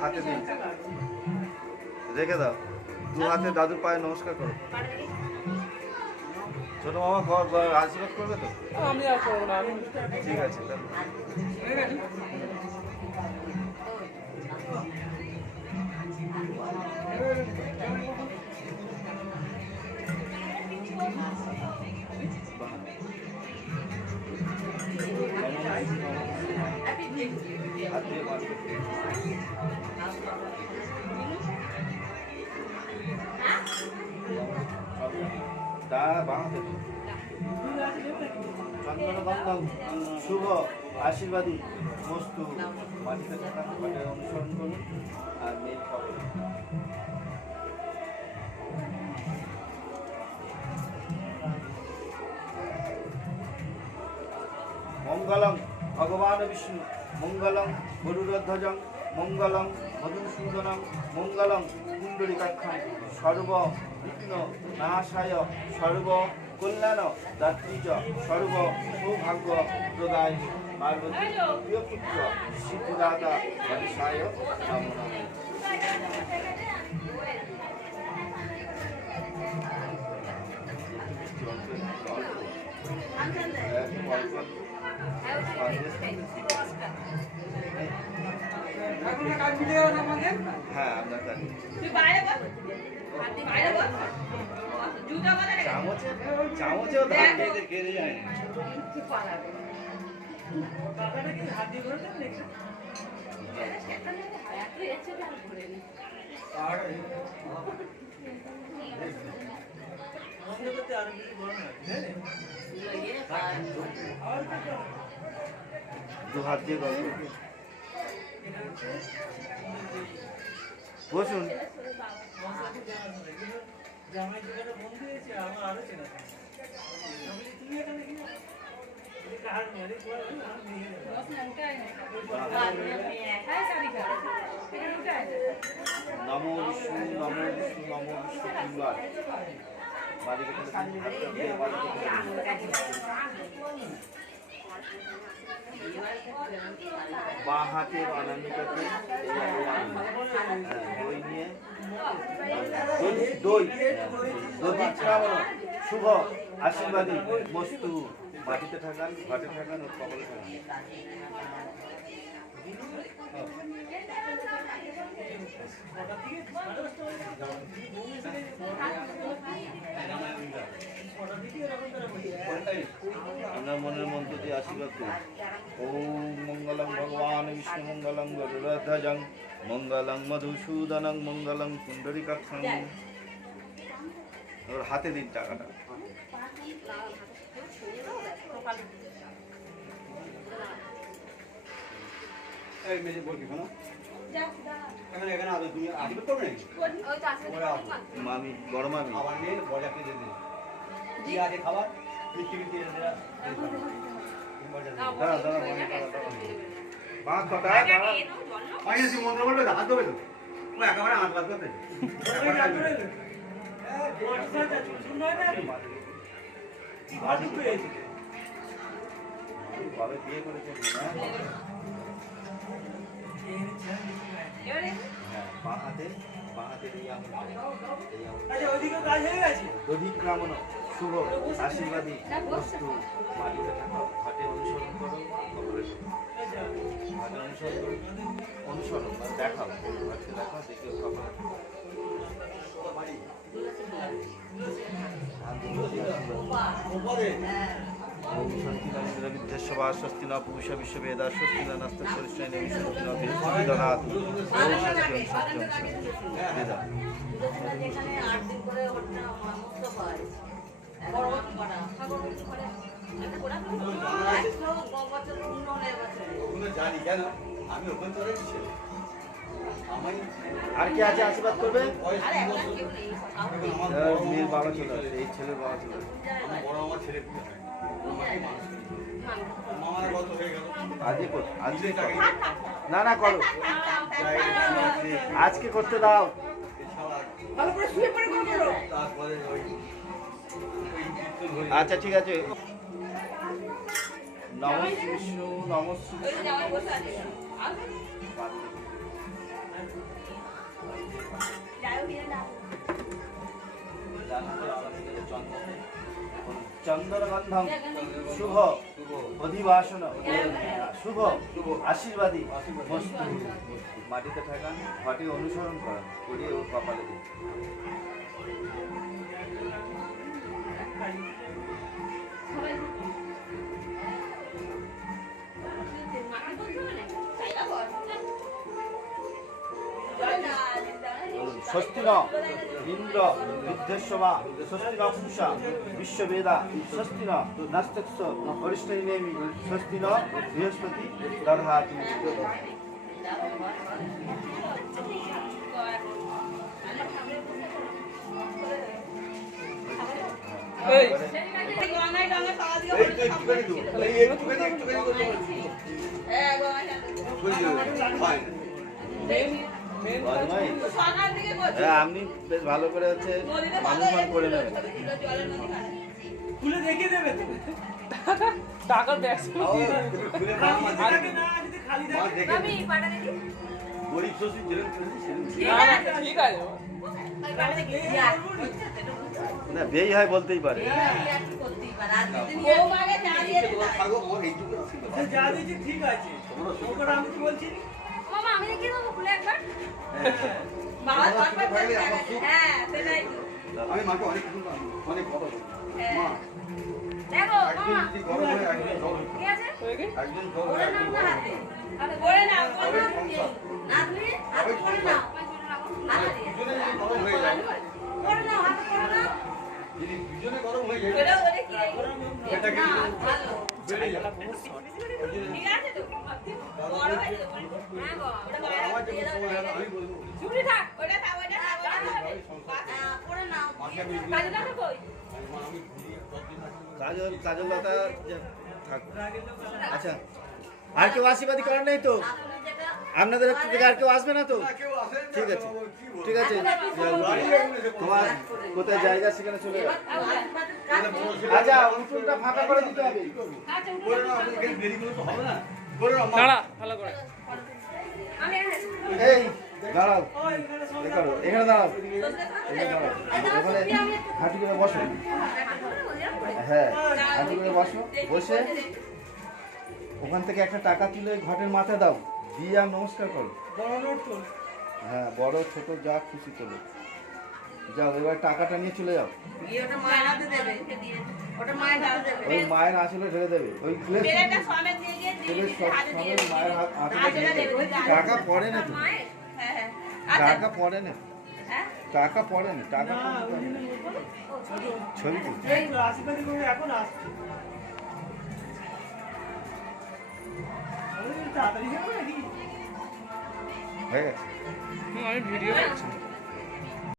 হাতে দিন। রেখে দাও। দু হাতে দাদুর পায়ে নমস্কার করো। ছোট মামা ঘর আশীর্বাদ করবে তো? আমি আর করব না ঠিক আছে তাহলে। হয়ে গেছে দা শুভ আশীর্বাদী, মস্তু, মাটিতে অনুসরণ করুন আর নীল পাবে মঙ্গলং ভগবান বিষ্ণু মঙ্গলং গরুরধ্বজং মঙ্গলং মধুসূদনম মঙ্গলম কুণ্ডলিকাক্ষং সর্ব বিঘ্ন নাশায় সর্ব কল্যাণ দাত্রীজ সর্ব সৌভাগ্য প্রদায় পার্বতী প্রিয় পুত্র সিদ্ধিদাতা নমো। হ্যাঁ আপনার কাছে চামচে? চামচেও ধান খেতে খেতে যায় না। দু হাত দিয়ে গল্প। বসুন। নমো বিষ্ণু নমো বিষ্ণু নমো বিষ্ণু তিনবার। বাড়িকে বাঁ হাতের অনামিকাতে দই নিয়ে। দই- দধি শ্রাবণ শুভ আশীর্বাদী। বস্তু মাটিতে থাকান, ঘাটে থাকান ও কবলে থাকান। আমরা মনের মন্ত্র দিয়ে আশীর্বাদ করি। ওম মঙ্গলং ভগবান বিষ্ণু মঙ্গলং গরুরধ্বজং মঙ্গলং মধুসূদনং মঙ্গলং পুণ্ডরিকাক্ষং। ওর হাতে দিন টাকাটা। এই বলবি এখানে তুমি নাকি? মামি বড় মামি। আবার নিয়ে বজাকে দিয়ে দে কি আছে খাবার? হাত একেবারে হাত বাদ বিয়ে হ্যাঁ, বাঁ হাতে বাঁ হাতের এই। আচ্ছা ওইদিকে কাজ হয়ে গেছে দধিক্রামণ শুভ আশীর্বাদী বস্তু ঘাটে অনুসরণ করো অনুসরণ করো অনুসরণ বা দেখাও ঘাটে দেখাও দেখে কবরে ওম শান্তি নরেন্দ্র বিদ্যেশ্ববা স্বস্তি ন পুরুষ বিশ্ববেদা স্বস্তি ন নাস্ত পরিশ্রয় নিমিষন্তি ন বৃহস্পতি দদাতু ওম শান্তি ওম শান্তি ওম শান্তি বেদা জানি কেন? আমি ওখান থেকে আর কি আছে আশীর্বাদ করবে? মেয়ের বাবা চলে এই ছেলের বাবা চলে আজকে না না করো। আজকে করতে দাও। এছাড়া শুয়ে পড়ে করো তারপরে আচ্ছা ঠিক আছে। চন্দনগন্ধম শুভ, অধিবাসন, শুভ, আশীর্বাদী মাটিতে ঠেকান ঘটে অনুসরণ করা কপালে দিন। বলুন, স্বস্তি ন ইন্দ্র বিদ্যেশ্বমা স্বস্তি ন পুষা বিশ্ববেদা স্বস্তি ন নাস্তক্ষ হরিষ্ঠী নেমি স্বস্তি ন বৃহস্পতি দর্হাতি। আপনি বেশ ভালো করে হচ্ছে মানুষ করে নেবেন জলের নদী খানে খুলে দেখিয়ে দেবে টাকা ব্যাগ ঠিক আছে না বেই হয় বলতেই পারে। ঠিক আছে। আমি বলছি মামা দেবো খুলে একবার। হ্যাঁ মাকে অনেক অনেক কথা বলি মা। হয় সংসার। না কাজল কাজলতা থাক। আচ্ছা আর কেউ আশীর্বাদী করেন নাই তো? আপনাদের থেকে আর কেউ আসবে না তো? ঠিক আছে। ঠিক আছে। তোমার কোথায় জায়গা সেখানে চলে আচ্ছা উঠোনটা ফাঁকা করে দিতে হবে। দাঁড়া এই, দাঁড়াও। এখানে দাঁড়াও। এখানে দাঁড়াও। হাঁটু করে বসো। হ্যাঁ হাঁটু করে বসো, বসে ওখান থেকে একটা টাকা তুলে ঘটের মাথায় দাও। দিয়ে আর নমস্কার করো। হ্যাঁ বড় ছোট যা খুশি তোলো। যাও এবার টাকাটা নিয়ে চলে যাও। গিয়ে ওটা মায়ের হাতে দেবে। ওটা মায়ের হাতে দেবে। ওই মায়ের আসলে ঢেলে দেবে। ওই মায়ের হাত টাকা পড়ে না হ্যাঁ হ্যাঁ। আচ্ছা। টাকা পড়ে না। হ্যাঁ? টাকা পড়ে না। টাকা। ছবি এখন আসছে। হয়ে। গেছে ভিডিও